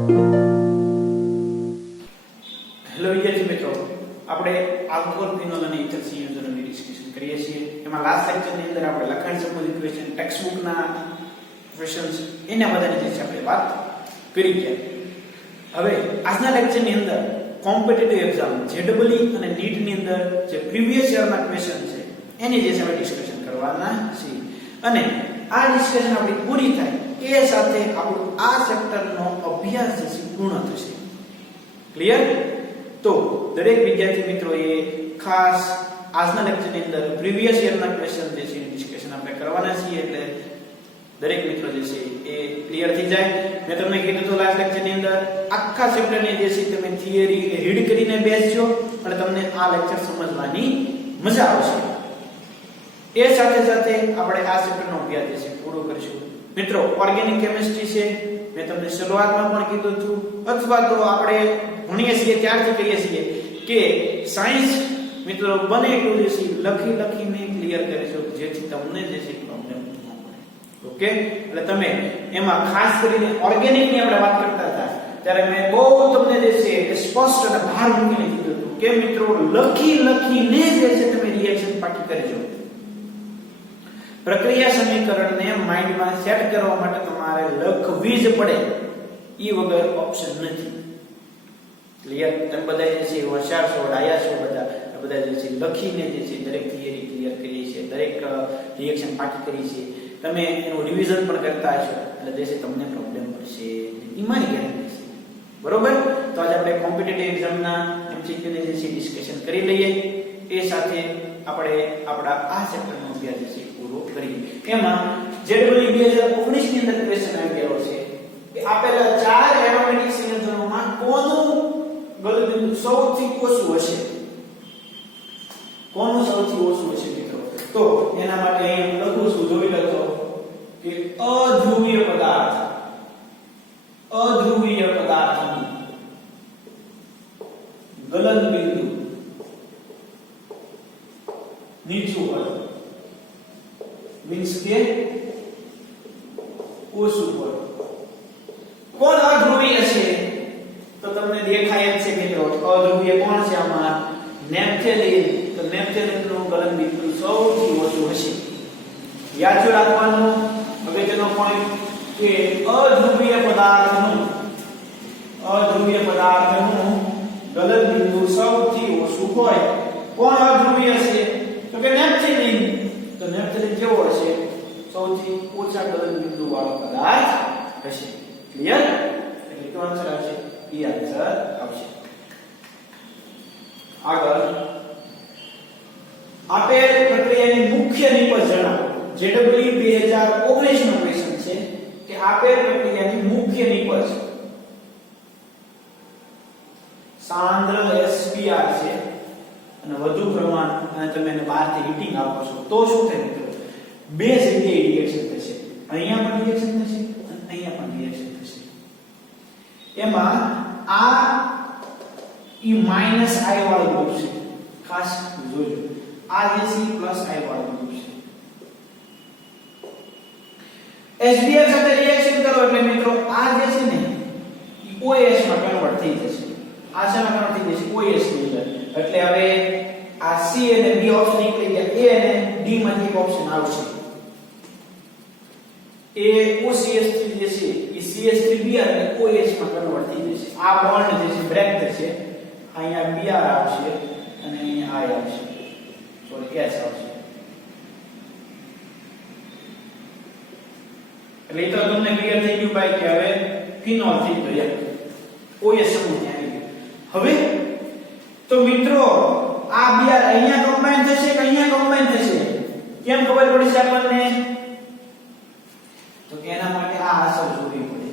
Hello વિદ્યાર્થી મિત્રો, આપણે આલ્કોહોલ ફિનોલ અને ઇથર સંયોજનોની ડિસ્કશન કરીએ છીએ. એમાં લાસ્ટ લેક્ચરની અંદર આપણે લખાણ સંબંધિત ક્વેશ્ચન, ટેક્સ્ટ બુકના ક્વેશ્ચન્સ એના બધાની જે છે આપણે વાત કરી ગયા. હવે આજના લેક્ચરની અંદર કોમ્પિટિટિવ એક્ઝામ જેડબલઈ અને નીટ ની અંદર જે પ્રીવિયસ યરના ક્વેશ્ચન છે એની જે છે આપણે ડિસ્કશન કરવાના છીએ. અને આ ડિસ્કશન આપણી પૂરી થાય એ સાથે આપણો આ ચેપ્ટરનો અભ્યાસ જે છે પૂર્ણ થશે. ક્લિયર? તો દરેક વિદ્યાર્થી મિત્રોએ ખાસ આજના લેક્ચરની અંદર પ્રીવિયસ યરના ક્વેશ્ચન જે છે ડિસ્કશન આપણે કરવાના છીએ, એટલે દરેક મિત્રો જે છે એ ક્લિયર થઈ જાય. મેં તમને કીધું તો લાસ્ટ લેક્ચરની અંદર આખા ચેપ્ટરની જે છે તમે થિયરી રીડ કરીને બેસજો અને તમને આ લેક્ચર સમજવાની મજા આવશે. એ સાથે સાથે આપણે આ ચેપ્ટરનો અભ્યાસ જે છે પૂરો કરીશું. મિત્રો, ઓર્ગેનિક કેમિસ્ટ્રી છે, મેં તમને શરૂઆતમાં પણ કીધું હતું, અથવા તો આપણે ભણીએ છીએ ત્યારથી કહીએ છીએ કે સાયન્સ મિત્રો બને એટલું જે છે લખીને ક્લિયર કરીશું, જેથી તમને જે છે પ્રોબ્લેમ ન પડે. ઓકે? એટલે તમે એમાં ખાસ કરીને ઓર્ગેનિક ની આપણે વાત કરતા હતા ત્યારે મેં બહુ તમને જે છે સ્પષ્ટ અને ભાર મૂકીને કીધું હતું કે મિત્રો લખીને જે છે તમે રિએક્શન પાકી કરજો. પ્રક્રિયા સમીકરણને માઇન્ડમાં સેટ કરવા માટે તમારે લખવી જ પડે, ઈ વગર ઓપ્શન નથી. ક્લિયર? તમે બધા જે છે હોશિયાર છો, ડાયા છો, બધા જે છે લખીને જે છે દરેક થિયરી ક્લિયર કરી છે, દરેક રિએક્શન પાકી કરી છે, તમે એનું રિવિઝન પણ કરતા હશો, એટલે જે છે તમને પ્રોબ્લેમ પડશે એ મારી ગેરંટી છે. બરોબર? તો આજે આપણે કોમ્પિટિટિવ એક્ઝામના એમસીક્યુ ને જે છે ડિસ્કશન કરી લઈએ. એ સાથે આપણે આપણા આ ચેપ્ટરનો અભ્યાસ છે પૂરો કરીએ. એમાં જેડબલઈ 2019 ની અંદર ક્વેશ્ચન આવી ગયો છે કે આપેલા ચાર એરોમેટિક સંયોજનોમાં કોનું ગલનબિંદુ સૌથી ઓછું હશે? કોનું સૌથી ઓછું હશે મિત્રો? તો એના માટે અહીં લખું છું, જોઈ લેજો કે અધ્રુવીય પદાર્થની ગલનબિંદુ નીચું હોય, મીન્સ કે ઓછું હોય. કોણ અધ્રુવીય છે? તો તમને દેખાય જ છે મિત્રો, અધ્રુવીય કોણ છે આમાં? નેપ્થેલિન. તો નેપ્થેલિન નું ગલનબિંદુ સૌથી ઓછું હશે. યાદ રાખવાનું અગત્યનો પોઈન્ટ કે અધ્રુવીય પદાર્થનું ગલનબિંદુ સૌથી ઓછું હોય. કોણ અધ્રુવીય છે? તો કે નેપ્થેલિન. તો નેપ્થેલિન કેવો હશે? સૌથી ઓછા ગલનબિંદુ વાળો પદાર્થ હશે. ક્લિયર? એટલે કયો આન્સર આવશે? એ આન્સર આવશે. આગળ આપેલ પ્રક્રિયાની મુખ્ય નિપજ જણાવો. જેડબલઈ 2019 નો ક્વેશ્ચન છે કે આપેલ પ્રક્રિયાની મુખ્ય નિપજ સાંદ્ર SBr છે અને વધુ પ્રમાણ અને તમે એને બહારથી હીટિંગ આપો છો તો શું થાય મિત્રો? બે જગ્યાએ રિએક્શન થશે. અહીંયા પણ રિએક્શન થશે અને અહીંયા પણ રિએક્શન થશે. એમાં આ ઈ માઈનસ I વાળું ગ્રુપ છે, ખાસ જોજો. આ જે છે પ્લસ I વાળું ગ્રુપ છે. HBr સાથે રિએક્શન કરો એટલે મિત્રો આ જે છે ને ઈ OH માં કન્વર્ટ થઈ જશે. આ શેમાં કન્વર્ટ થઈ જશે? OH ની અંદર. એટલે હવે આ C અને B ઓપ્શન નીકળી ગયા, A અને D માંથી એક ઓપ્શન આવશે. એ OCH3 જે છે એ CH3Br અને OH માં કન્વર્ટ થઈ જશે. આ બોન્ડ જે છે બ્રેક થશે. અહીંયા Br આવશે અને અહીંયા I આવશે, સોરી H આવશે. એટલે તો તમને ક્લિયર થઈ ગયું ભાઈ કે હવે ફિનોલ થઈ ગયો, OH સમૂહ આવી ગયો. હવે તો મિત્રો આ Br અહીંયા કમ્બાઈન થશે કે અહીંયા કમ્બાઈન થશે? કેમ ખબર પડી છે આપણને? તો એના માટે આ અસર જોવી પડે.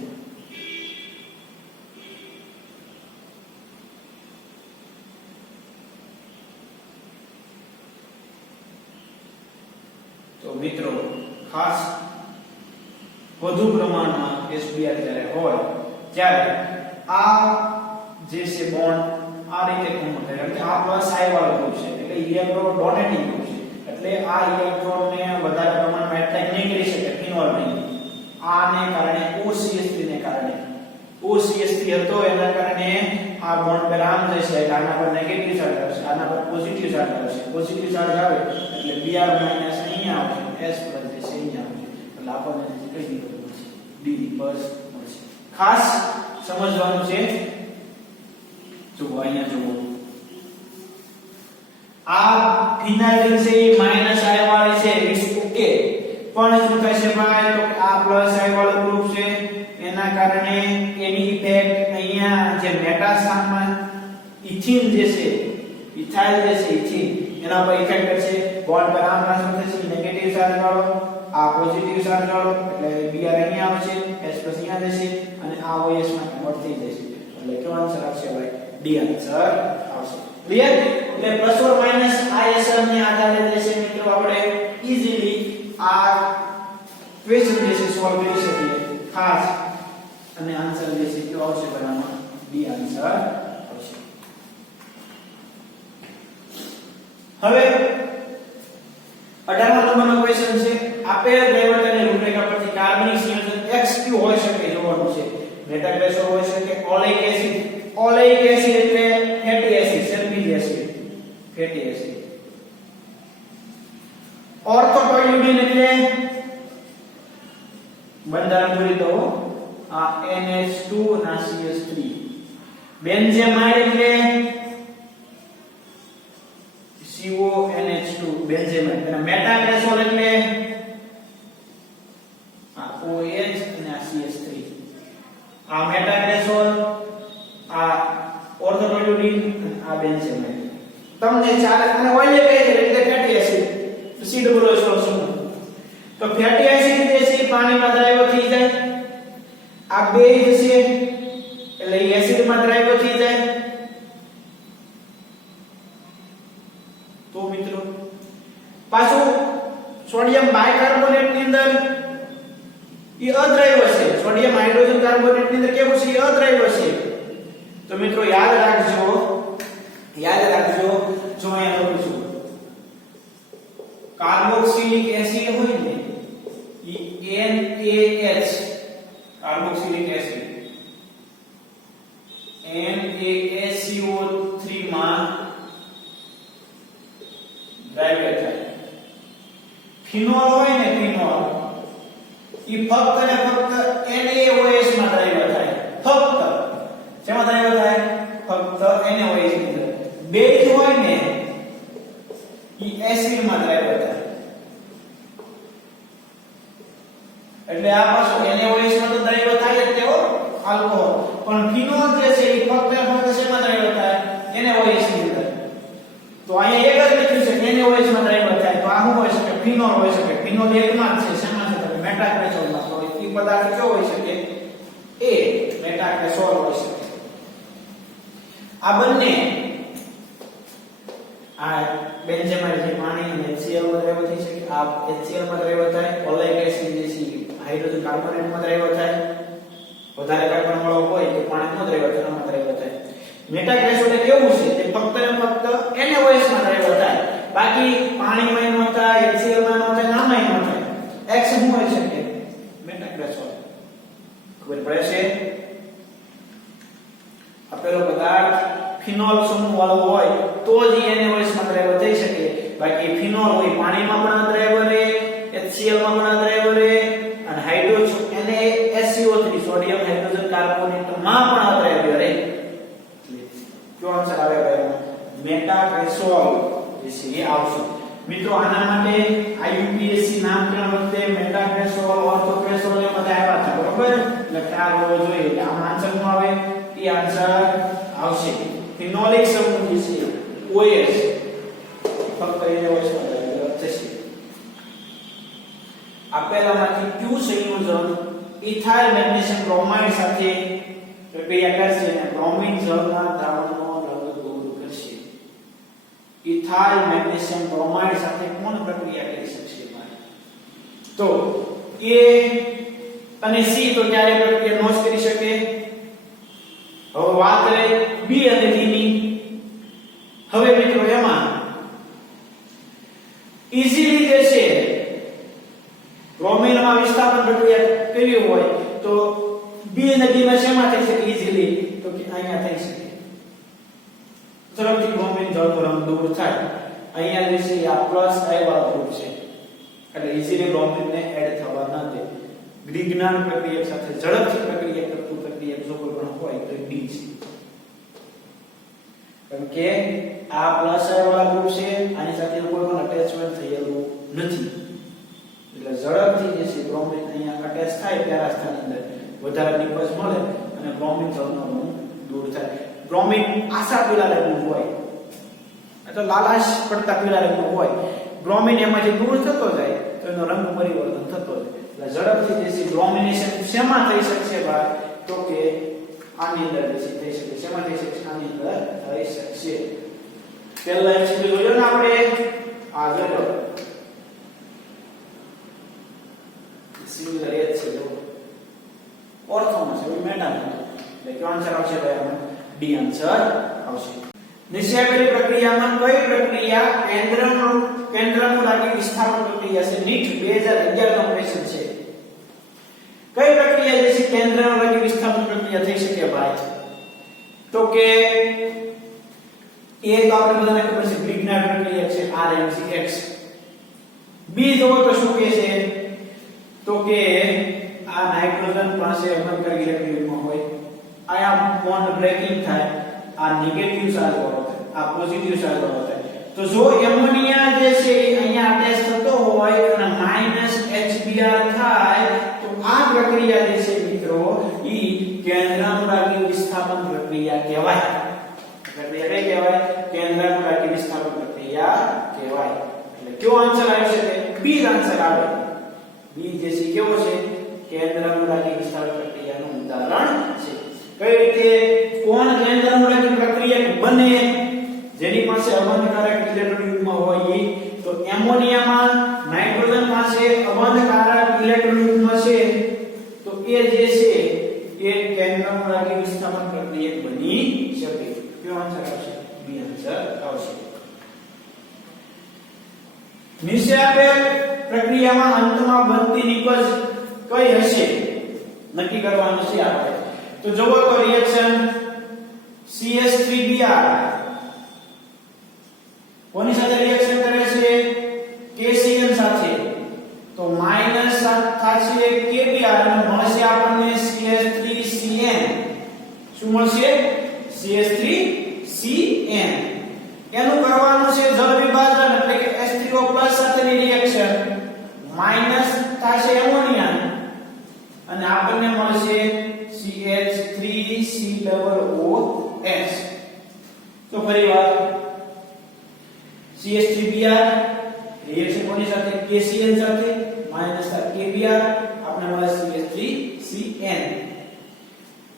તો મિત્રો ખાસ વધુ પ્રમાણમાં SBr જ્યારે હોય ત્યારે આ જે છે બોન્ડ આ રીતે ફોર્મ થાય. એટલે આ પ્લસ I વાળો ગ્રુપ છે એટલે ઇલેક્ટ્રોન ડોનેટિંગ ગ્રુપ છે. એટલે આ ઇલેક્ટ્રોન ને વધારે પ્રમાણમાં એટ્રેક્ટ નહીં કરી શકે ફિનોલ નહીં. આને કારણે OCH3 ને કારણે OCH3 હતો એના કારણે આ બોન્ડ પર આમ જશે એટલે આના પર નેગેટિવ ચાર્જ આવશે, આના પર પોઝિટિવ ચાર્જ આવશે. પોઝિટિવ ચાર્જ આવે એટલે Br માઈનસ અહીંયા આવશે, S પ્લસ જશે અહીંયા આવશે. એટલે આપણને કઈ દીધું મળશે? D બસ મળશે. ખાસ સમજવાનું છે. જો અહીંયા જુઓ, આ ફિનાઇલ રિંગ છે એ માઈનસ I વાળી છે, ઇટ્સ ઓકે. પણ શું થશે ભાઈ? તો આ પ્લસ I વાળું ગ્રુપ છે એના કારણે એની ઇફેક્ટ અહીંયા જે મેટા સ્થાનમાં ઇથિન જે છે, ઇથાઇલ જે છે ઇથિન, એના પર ઇફેક્ટ કરશે. બોન્ડ પર આમ ટ્રાન્સફર થશે, નેગેટિવ ચાર્જ વાળો આ પોઝિટિવ ચાર્જ વાળો, એટલે Br અહીંયા આવશે, S પ્લસ અહીંયા જશે અને આ OS માં કન્વર્ટ થઈ જશે. એટલે કેવો આન્સર આવશે ભાઈ? D આન્સર આવશે. ક્લિયર? એટલે પ્લસ ઓર માઈનસ ISR ને આધારે જે છે મિત્રો આપણે ઈઝીલી આ ક્વેશ્ચન જે છે સોલ્વ કરી શકીએ. ખાસ અને આન્સર જે છે કેવો આવશે બરાબર? D આન્સર આવશે. હવે 18મા નંબરનો ક્વેશ્ચન છે. આપેલ દ્રવ્યતાની રૂપરેખા પરથી કાર્બનિક સંયોજન XQ હોઈ શકે જોવાનું છે. મેટાગ્રેસોર હોઈ શકે, ઓલેઇક એસિડ. ઓલેઇક એસિડ એટલે fatty acid, sulphuric acid, fatty acid. Orthotoluidine એટલે બંધારણ પૂરી દો, આ NH2 ના CH3. બેન્ઝેમાઇડ એટલે CONH2, બેન્ઝેમાઇડ. અને મેટાગ્રેસોલ એટલે આ OH અને આ CH3. આ મેટાગ્રેસોલ, આ ઓર્થોટોલ્યુડિન, આ બેન્ઝેમાઇડ. તમને ચાલે. અને ઓઇલિક એસિડ એટલે ફેટી એસિડ, COOH. તો ફેટી એસિડ જે છે પાણીમાં દ્રાવ્ય થઈ જાય, આ બેઝ છે એટલે એસિડમાં દ્રાવ્ય થઈ જાય. તો મિત્રો પાછું સોડિયમ બાયકાર્બોનેટ ની અંદર એ અદ્રાવ્ય છે, સોડિયમ હાઇડ્રોજન કાર્બોનેટ ની અંદર કેવું છે? એ અદ્રાવ્ય છે. તો મિત્રો યાદ રાખજો, જો અહીંયા લખું છું કાર્બોક્સિલિક એસિડ હોય ને એ NaH, કાર્બોક્સિલિક એસિડ NaCO3 માં દ્રાવ્ય થાય. ફિનોલ હોય ને, ફિનોલ ઈ ફક્ત ને ફક્ત NaOH માં દ્રાવ્ય થાય. ફક્ત શેમાં દ્રાવ્ય થાય? ફક્ત NaOH ની અંદર. બેઝ હોય ને ઈ એસિડ માં દ્રાવ્ય થાય. એટલે આ પાછું NaOH માં તો દ્રાવ્ય થાય જ તેવો આલ્કોહોલ, પણ ફિનોલ જે છે ઈ ફક્ત ને ફક્ત શેમાં દ્રાવ્ય થાય? NaOH ની અંદર. તો અહીંયા એક જ લખ્યું છે NaOH માં દ્રાવ્ય થાય. તો આ શું હોઈ શકે? ફિનોલ હોઈ શકે. ફિનોલ એકમાં જ છે, શેમાં છે? તો મેટાગ્રેસોલ માં. તો ઈ પદાર્થ કેવો હોઈ શકે? એ મેટાગ્રેસોલ હોઈ શકે. આ બંને આ બેન્ઝેમાઇડ જે પાણી અને HCl માં દ્રાવ્ય થઈ શકે. આ HCl માં દ્રાવ્ય થાય. ઓલેઇક એસિડ જે છે હાઇડ્રોજન કાર્બોનેટ માં દ્રાવ્ય થાય. વધારે કાર્બન વાળો હોય તો પાણીમાં દ્રાવ્ય થાય, આમાં દ્રાવ્ય થાય. મેટાગ્રેસોલ એ કેવું છે? તે ફક્ત ને ફક્ત NaOH માં દ્રાવ્ય થાય. બાકી પાણીમાં ન થાય, HCl માં ન થાય, આમાં ન થાય. X શું હોઈ શકે? મેટાગ્રેસોલ. ખબર પડે છે? આપેલો પદાર્થ ફિનોલ સમૂહ વાળો હોય તો જ NaOH માં દ્રાવ્ય થઈ શકે. બાકી ફિનોલ હોય પાણીમાં પણ દ્રાવ્ય રહે, HCl માં પણ દ્રાવ્ય રહે, અને hydrogen NaSCO3 sodium hydrogen carbonate માં પણ દ્રાવ્ય રહે. કયો આન્સર આવે ભાઈ? મેટાગ્રેસોલ જે છે એ આવશે. મિત્રો આના માટે IUPAC નામકરણ વખતે મેટાગ્રેસોલ, ઓર્થોગ્રેસોલ એ બધા આવ્યા હતા, બરોબર? એટલે ખ્યાલ હોવો જોઈએ. એટલે આમાં આન્સર શું આવે? એ આન્સર આવશે ફિનોલિક સમૂહ જે છે OH ફક્ત NaOH માં દ્રાવ્ય થશે. આપેલામાંથી કયું સંયોજન ઇથાઇલ મેગ્નેશિયમ બ્રોમાઇડ સાથે પ્રક્રિયા કરશે અને બ્રોમિન જળના દ્રાવણનો રંગ દૂર કરશે? ઇથાઇલ મેગ્નેશિયમ બ્રોમાઇડ સાથે કોણ પ્રક્રિયા કરી શકશે? તો A અને C તો ક્યારે પ્રક્રિયા ન કરી શકે. હવે વાત કરીએ B અને D ની. હવે મિત્રો એમાં ઈઝીલી જે છે બ્રોમિનમાં વિસ્થાપન પ્રક્રિયા કેવી હોય? તો બી અને ડી માં શેમાં થઈ શકે ઈઝીલી તો કે અહીંયા થઈ શકે ઝડપથી બ્રોમિન જળનો રંગ દૂર થાય અહીંયા જે છે આ પ્લસ આઈ વાળો ગ્રુપ છે એટલે ઈઝીલી બ્રોમિન ને એડ થવા ન દે વિજ્ઞાન પ્રક્રિયા સાથે ઝડપથી પ્રક્રિયા કરતું પ્રક્રિયા જો કોઈ પણ હોય તો ડી છે કારણ કે આ પ્લસ આઈ વાળા ગ્રુપ છે આની સાથે કોઈ પણ અટેચમેન્ટ થયેલું નથી એટલે ઝડપથી જે છે બ્રોમિન અહીંયા અટેચ થાય ત્યારે સ્થાનની અંદર વધારે નિપજ મળે અને બ્રોમિન જળનો રંગ દૂર થાય બ્રોમિન આછા પીળા રંગનું હોય તો લાલાશ પડતા પીળા રંગનું હોય બ્રોમિન એમાંથી દૂર થતો જાય તો એનો રંગ પરિવર્તન થતો જાય એટલે ઝડપથી જે છે બ્રોમિનેશન શેમાં થઈ શકશે ભાઈ તો કે આની અંદર જે છે થઈ શકે શેમાં થઈ શકશે આની અંદર થઈ શકશે પહેલા એક્સપ્લેન જોયો ને આપણે આ જોયો સિમિલર એજ છે જો ઓર્થોમાં છે મેટા એટલે કયો આન્સર આવશે ભાઈ આમાં ડી આન્સર આવશે નીચે આપેલી પ્રક્રિયામાં કઈ પ્રક્રિયા કેન્દ્રનું લાગી વિસ્થાપન પ્રક્રિયા છે નીટ 2011 નો ક્વેશ્ચન છે કઈ પ્રક્રિયા જે છે કેન્દ્રનું લાગી વિસ્થાપન પ્રક્રિયા થઈ શકે ભાઈ તો કે એક આપણે બધાને ખબર છે ગ્રીગનાર પ્રક્રિયા છે RMCX બી જો તો શું કહે છે તો કે આ નાઇટ્રોજન પાસે અમરકારી ઇલેક્ટ્રોનમાં હોય આયા બોન્ડ બ્રેકિંગ થાય આ નેગેટિવ ચાર્જ વાળો થાય આ પોઝિટિવ ચાર્જ વાળો થાય તો જો એમોનિયા જે છે અહીંયા અટેચ થતો હોય અને -HBr થાય તો આ પ્રક્રિયા જે છે મિત્રો ઈ કેન્દ્રાનુરાગી વિસ્થાપન પ્રક્રિયા કહેવાય પ્રક્રિયા કઈ કહેવાય કેન્દ્રાનુરાગી વિસ્થાપન પ્રક્રિયા કહેવાય એટલે કયો આન્સર આવી શકે બી આન્સર આવે બી જે છે કેવો છે કેન્દ્રાનુરાગી વિસ્થાપન પ્રક્રિયાનું ઉદાહરણ છે કઈ રીતે કોણ કેન્દ્રાનુરાગી પ્રક્રિયા બને જેની પાસે અબંધકારક ઇલેક્ટ્રોન હોય તો એમોનિયામાં નાઇટ્રોજન પાસે અબંધકારક ઇલેક્ટ્રોન છે તો એ જે છે એ કેન્દ્રાનુરાગી વિસ્થાપન પ્રક્રિયા બની શકે કયો આન્સર આવશે બી આન્સર આવશે નીચે આપેલ પ્રક્રિયામાં અંતમાં બનતી નિપજ કઈ હશે નક્કી કરવાનું છે આપણે તો જોવો તો રિએક્શન CH3Br કોની સાથે રિએક્શન કરે છે KCl સાથે તો માઈનસ થશે KBr અને મળશે આપણને CH3Cn શું મળશે CH3Cn એનું કરવાનું છે જળ વિભાજન એટલે કે H3O+ સાથેની રિએક્શન માઈનસ થશે એમોનિયા અને આપણને મળશે CH3COOH તો ફરીવાર CH3Br રિએક્શન કોની સાથે KCl સાથે માઈનસ KBr આપણે મળે CH3Cn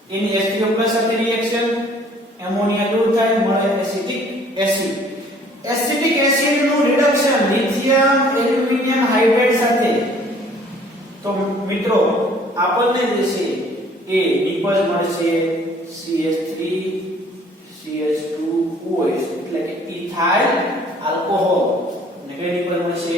એની H3O+ સાથે રિએક્શન એમોનિયા દૂર થાય મળે એસિટિક એસિડ એસિટિક એસિડ નું રિડક્શન લિથિયમ એલ્યુમિનિયમ હાઇડ્રાઇડ સાથે તો મિત્રો આપણને જે છે એ નિપજ મળશે CH3 CH2OH એટલે કે ઇથાઇલ આલ્કોહોલ ને કઈ નિપજ મળશે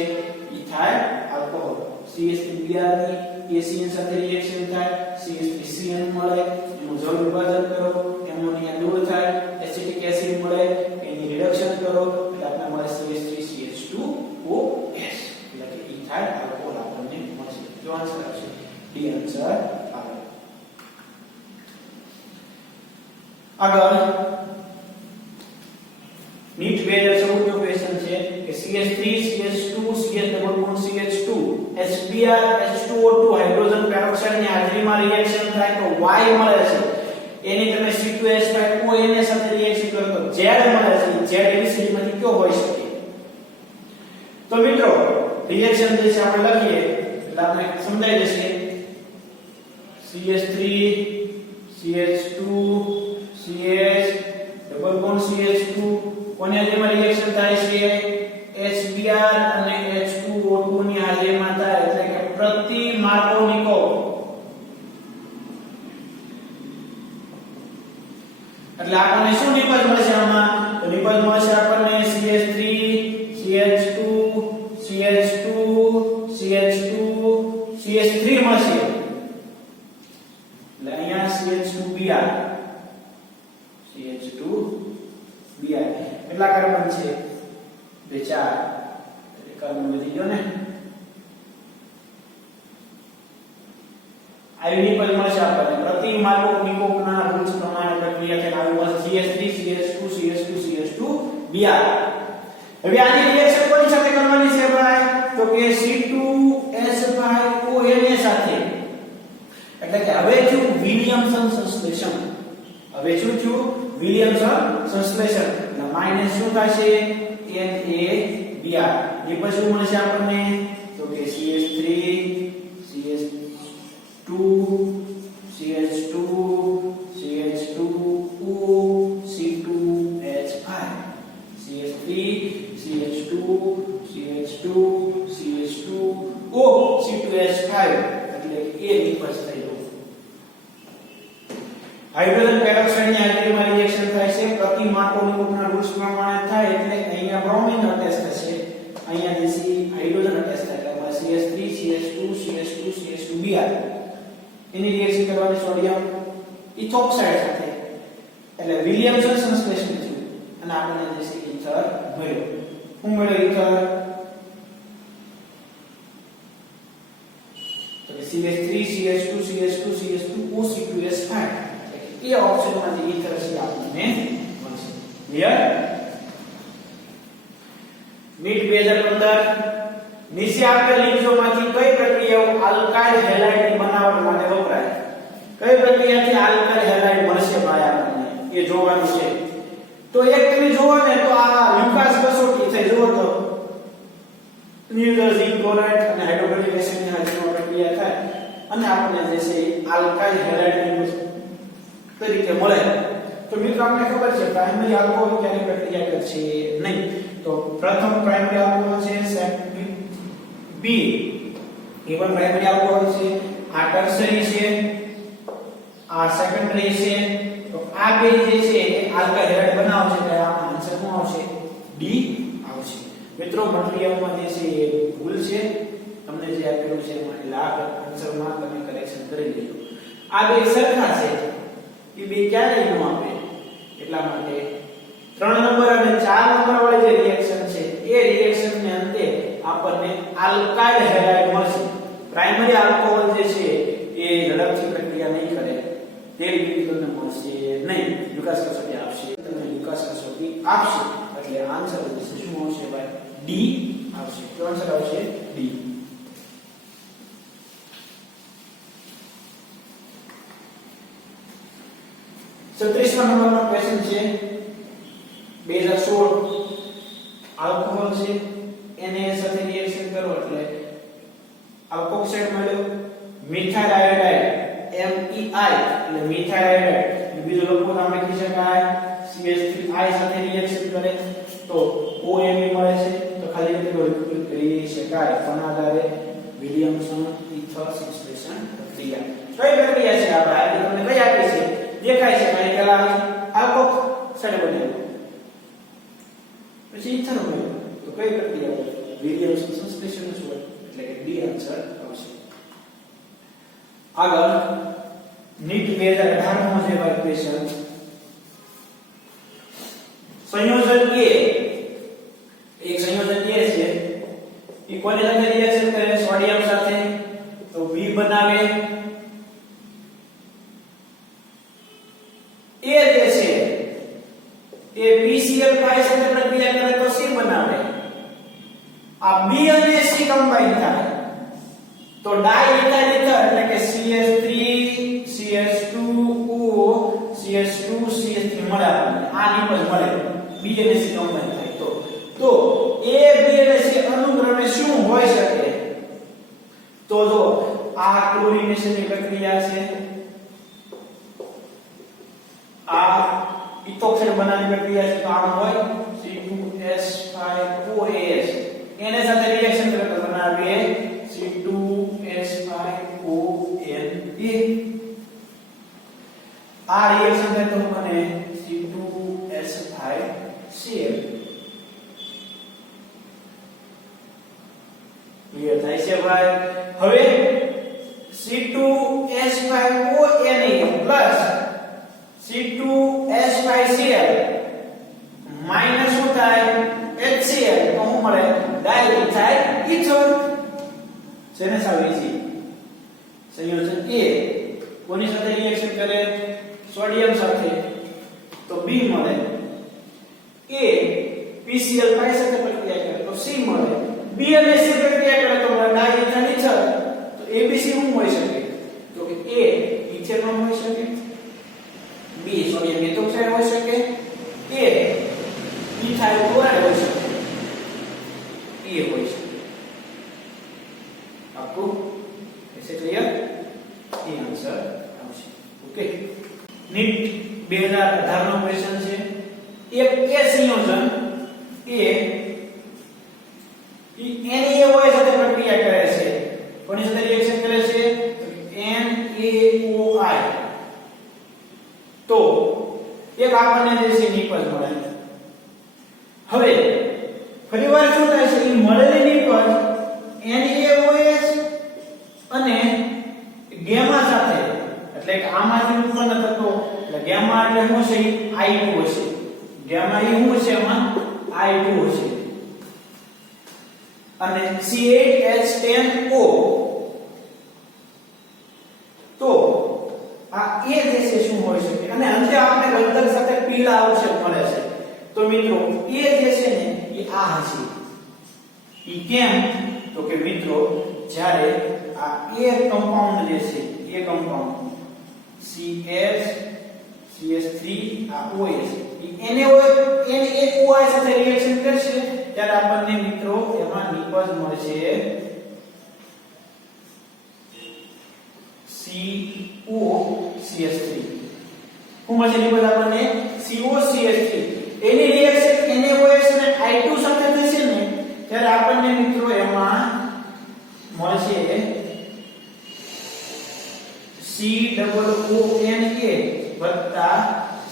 ઇથાઇલ આલ્કોહોલ CH3Br ની KCl સાથે રિએક્શન થાય CH3Cn મળે એનું જળ વિભાજન કરો એમોનિયા દૂર થાય એસિટિક એસિડ મળે એની રિડક્શન કરો એટલે આપણને મળે CH3CH2OH એટલે કે ઇથાઇલ આલ્કોહોલ આપણને મળશે જો આન્સર આવશે ડી આન્સર આવે આગળ નીટ 2014 નો ક્વેશ્ચન છે કે CH3 CH2 CH2 HBr H2O2 hydrogen peroxide ની હાજરીમાં રિએક્શન થાય તો Y મળે છે એની તમે C2H5ONA સાથે રિએક્શન કરો તો Z મળે છે Z એબીસીડી માંથી કયો હોઈ શકે તો મિત્રો રિએક્શન જે છે આપણે લખીએ એટલે આપણે સમજાઈ જશે CH3 CH2 CH double bond CH2 કોની હાજરીમાં રિએક્શન થાય છે HBr અને H2O2 ની હાજરીમાં થાય એટલે કે પ્રતિ માર્કોનિકો એટલે આપણને શું નિપજ મળશે આમાં તો નિપજ મળશે આપણને CH3 CH2 CH2 CH2 CH3 મળશે એટલે અહીંયા CH2Br કેટલા કાર્બન છે 2 4 એટલે કાર્બન વધી ગયો ને આવી નિપજ મળશે આપણને પ્રતિ માર્કોનિકોના રૂલ્સ પ્રમાણે પ્રક્રિયા થઈને આવી બસ CH3 CH2 CH2 CH2Br હવે આની રિએક્શન કોની સાથે કરવાની છે ભાઈ તો કે C2H5ONA સાથે એટલે કે હવે શું વિલિયમસન સંશ્લેષણ હવે શું થયું વિલિયમસન સંશ્લેષણ એટલે માઈનસ શું થશે NaBr એ પછી મળશે આપણને તો કે CH3 CH2 CH2 CH2O C2H5 CH3 CH2 CH2 CH2O C2H5 એટલે કે એ નિપજ થઈ ગયો હાઇડ્રોજન પેરોક્સાઇડ ની હાજરીમાં રિએક્શન થાય છે પ્રતિ માર્કોનિકોના રૂલ્સ પ્રમાણે થાય એટલે અહીંયા બ્રોમિન અટેચ થશે અહીંયા જે હાઇડ્રોજન અટેચ થાય એટલે CH3 CH2 CH2 CH2Br એની રિએક્શન કરવાની સોડિયમ ઇથોક્સાઇડ સાથે એટલે વિલિયમસન સંશ્લેષણ થયું અને આપણને જે છે ઈથર મળ્યો શું મળ્યો ઈથર તો કે CH3 CH2 CH2 CH2O C2H5 એ ઓપ્શનમાં જે ઈથર છે આપણને મળશે ક્લિયર નીટ 2015 નીચે આપેલ લીંબોમાંથી કઈ પ્રક્રિયાઓ આલ્કાઇલ હેલાઇડની બનાવટ માટે વપરાય કઈ પ્રક્રિયાથી આલ્કાઇલ હેલાઇડ મળશે ભાઈ આપણને એ જોવાનું છે તો એક તમે જોવો ને તો આ લ્યુકાસ કસોટી થઈ જોવો તો નિયુઝર ઝિંક ક્લોરાઇડ અને હાઇડ્રોક્લોરિક એસિડની હાજરીમાં પ્રક્રિયા થાય અને આપણને જે છે આલ્કાઇલ હેલાઇડ તરીકે મળે તો મિત્રો આપણને ખબર છે પ્રાઇમરી આલ્કોહોલ ક્યારે પ્રક્રિયા કરશે નહીં તો પ્રથમ પ્રાઇમરી આલ્કોહોલ છે બી એ પણ પ્રાઇમરી આલ્કોહોલ છે આ ટર્શરી છે આ સેકન્ડરી છે તો આ બે જે છે એ આલ્કાઇલ હેલાઇડ બનાવશે એટલે આનો આન્સર શું આવશે ડી આવશે મિત્રો મટીરીયલમાં જે છે એ ભૂલ છે તમને જે આપેલું છે એમાં લાગ આન્સરમાં તમે કરેક્શન કરી લેજો આ બે સરખા છે એ બે ક્યારે નો આપે એટલા માટે 3 નંબર અને 4 નંબર વાળી જે રિએક્શન છે એ રિએક્શન ને અંતે આપણને આલ્કાઇલ હેલાઇડ મળશે પ્રાઇમરી આલ્કોહોલ જે છે એ ઝડપથી પ્રક્રિયા નહીં કરે તે રીતે તમને મળશે નહીં લ્યુકાસ કસોટી આપશે તમને લ્યુકાસ કસોટી આપશે એટલે આન્સર શું આવશે ભાઈ ડી આવશે તો આન્સર આવશે ડી 36 નંબરનો ક્વેશ્ચન છે 2016 આલ્કોહોલ છે Na સાથે રિએક્શન કરો એટલે આલ્કોક્સાઇડ મળ્યો મિથાઇલ આયોડાઇડ MEI એટલે મિથાઇલ આયોડાઇડ બીજો લખવું નામ લખી શકાય CH3I સાથે રિએક્શન કરે તો OMe મળે છે તો ખાલી રીતે કરી શકાય કોના આધારે વિલિયમસન ઈથર સંશ્લેષણ પ્રક્રિયા કઈ પ્રક્રિયા છે આ ભાઈ તમને કઈ આપી છે દેખાય છે કે પેલા આલ્કોક્સાઇડ બન્યો પછી ઈથર બન્યો તો કઈ પ્રક્રિયા વિલિયમસન સંશ્લેષણ શું એટલે કે ડી આન્સર આવશે આગળ નીટ 2018 માં જે ભાઈ ક્વેશ્ચન સંયોજન A એક સંયોજન A છે એ કોની સાથે રિએક્શન કરે સોડિયમ સાથે તો B બનાવે A જે છે એ PCl5 સાથે પ્રક્રિયા કરે તો C બનાવે આ B અને C કમ્બાઈન થાય તો ડાઇઇથાઇલ ઈથર એટલે કે CH3 CH2O CH2 CH3 મળે આપણને આ નિપજ મળે B અને C કમ્બાઈન થાય તો A B અને C અનુક્રમે શું હોઈ શકે તો જો આ ક્લોરિનેશનની પ્રક્રિયા છે આ ઇથોક્સાઇડ બનાવવાની પ્રક્રિયા છે તો આમ હોય C2H5OAS એને સાથે રિએક્શન કરે તો બનાવીએ C2H5ONA આ રિએક્શન થાય તો બને C2H5Cl ક્લિયર થાય છે ભાઈ હવે C2H5ONA સાથે રિએક્શન કરે સોડિયમ સાથે તો B મળે, A PCl5 સાથે પ્રક્રિયા કરે તો C મળે, B અને C પ્રક્રિયા કરે તો મળે ડાઇથર ઇથર, તો ABC શું હોઈ શકે? તો કે A ઇથેનોલ હોઈ શકે, B સોડિયમ મેથોક્સાઇડ હોઈ શકે, A ઇથાઇલ ક્લોરાઇડ હોઈ શકે, એ હોઈ શકે. आपको ऐसे क्लियर? ये आंसर આવશે. ઓકે, નીટ 2018 નો ક્વેશ્ચન છે. એક એ સંયોજન એ NaOH સાથે પ્રક્રિયા કરે છે. કોની સાથે રિએક્શન કરે છે? NaOI. તો એક આપણને જે છે નિપજ મળે. હવે ફરીવાર શું થાય છે? એ મળેલી નિપજ NaOH અને ગેમા સાથે, એટલે કે આમાંથી ઉત્પન્ન થતો, એટલે ગેમા એટલે શું છે? I2 હશે. ગેમા એ શું છે? એમાં I2 હશે. અને C8H10O. તો આ એ જે છે શું હોઈ શકે? અને અંતે આપણે ગંધક સાથે પીળા અવક્ષેપ મળે છે. તો મિત્રો એ જે છે ને એ આ હશે. ઈ કેમ? તો કે મિત્રો જ્યારે આ એ કમ્પાઉન્ડ જે છે, એ કમ્પાઉન્ડ CH3 આ OH ઈ NaOH સાથે રિએક્શન કરશે ત્યારે આપણને મિત્રો એમાં નિપજ મળશે COCH3. શું મળશે નિપજ આપણને? COCH3. એની રિએક્શન NaOH અને I2 સાથે થશે ને ત્યારે આપણને મિત્રો એમાં મળશે COONA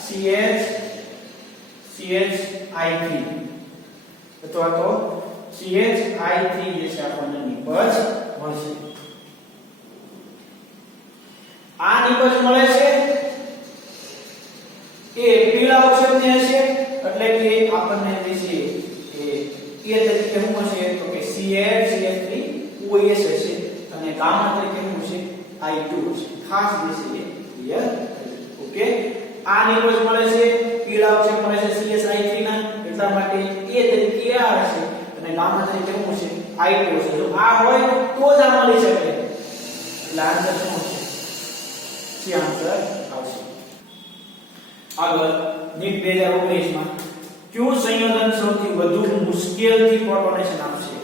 CHI3 અથવા તો CHI3 જે છે આપણને નિપજ મળશે. આ નિપજ મળે છે એ પીળા અવક્ષેપની હશે, એટલે કે આપણને જે છે એ તરીકે શું હશે? તો કે CH3OH હશે અને ગામા તરીકે શું હશે? I2 હશે. ખાસ જે છે એ ક્લિયર. ઓકે, આ નિપજ મળે છે, પીળા અવક્ષેપ મળે છે CH3 ના, એટલા માટે એ તરીકે આ હશે અને ગામા તરીકે શું હશે? I2 હશે. જો આ હોય તો જ આ મળી શકે. એટલે આન્સર શું હશે? સી આન્સર આવશે. આગળ નીટ 2019 માં કયું સંયોજન સૌથી વધુ મુશ્કેલથી પ્રોટોનેશન આપશે?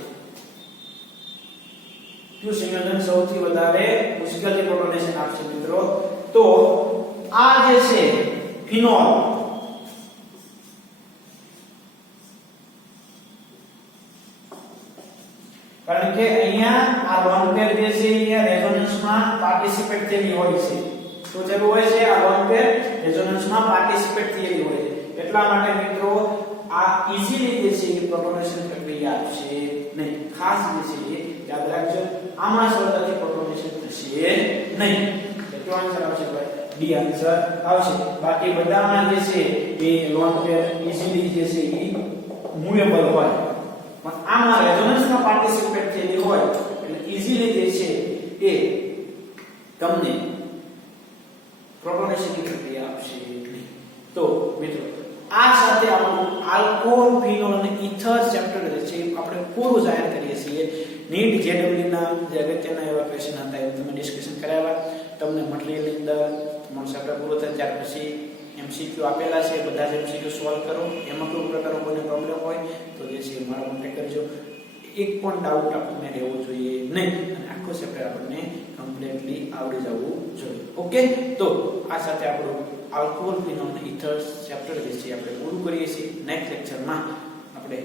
કયું સંયોજન સૌથી વધારે મુશ્કેલથી પ્રોટોનેશન આપશે મિત્રો? તો આ જે છે ફિનોલ. કારણ કે અહીંયા આ લોન પેર જે છે એ રેઝોનન્સમાં પાર્ટિસિપેટ થયેલી હોય છે. તો જરૂર હોય છે આ લોન પેર રેઝોનન્સમાં પાર્ટિસિપેટ થયેલી હોય છે. એટલા માટે મિત્રો આ ઈઝીલી જે છે એ પ્રોટોનેશન પ્રક્રિયા આપશે નહીં. ખાસ જે છે એ યાદ રાખજો, આમાં સરળતાથી પ્રોટોનેશન થશે નહીં. તો આન્સર આવશે ભાઈ ડી આન્સર આવશે. બાકી બધામાં જે છે એ લોન પેર ઈઝીલી જે છે એ મૂવેબલ હોય, પણ આમાં રેઝોનન્સમાં પાર્ટિસિપેટ થયેલી હોય એટલે ઈઝીલી જે છે એ તમને પ્રોટોનેશનની પ્રક્રિયા આપશે નહીં. તો મિત્રો આ સાથે આપણું આલ્કોહોલ, ફિનોલ અને ઇથર ચેપ્ટર જે છે આપણે પૂરું જાહેર કરીએ છીએ. નીટ જેડબલ્યુ ના જે અગત્યના એવા ક્વેશ્ચન હતા એ તમે ડિસ્કશન કરાવ્યા. તમને મટીરીયલની અંદર તમારું ચેપ્ટર પૂરું થાય ત્યાર પછી MCQ આપેલા છે, બધા જ MCQ સોલ્વ કરો. એમાં કોઈ પ્રકારનો કોઈ પ્રોબ્લેમ હોય તો જે છે મારા કોન્ટેક્ટ કરજો. એક પણ ડાઉટ આપણને રહેવો જોઈએ નહીં અને આખો ચેપ્ટર આપણને કમ્પ્લીટલી આવડી જવું જોઈએ. ઓકે, તો આ સાથે આપણું આલ્કોહોલ, ફિનોલ અને ઇથર ચેપ્ટર જે છે આપણે પૂરું કરીએ છીએ. નેક્સ્ટ લેક્ચરમાં આપણે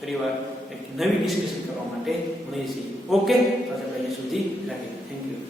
ફરીવાર એક નવી ડિસ્કશન કરવા માટે મળીએ છીએ. ઓકે, તો આપણે અહીંયા સુધી રાખીએ. Thank you.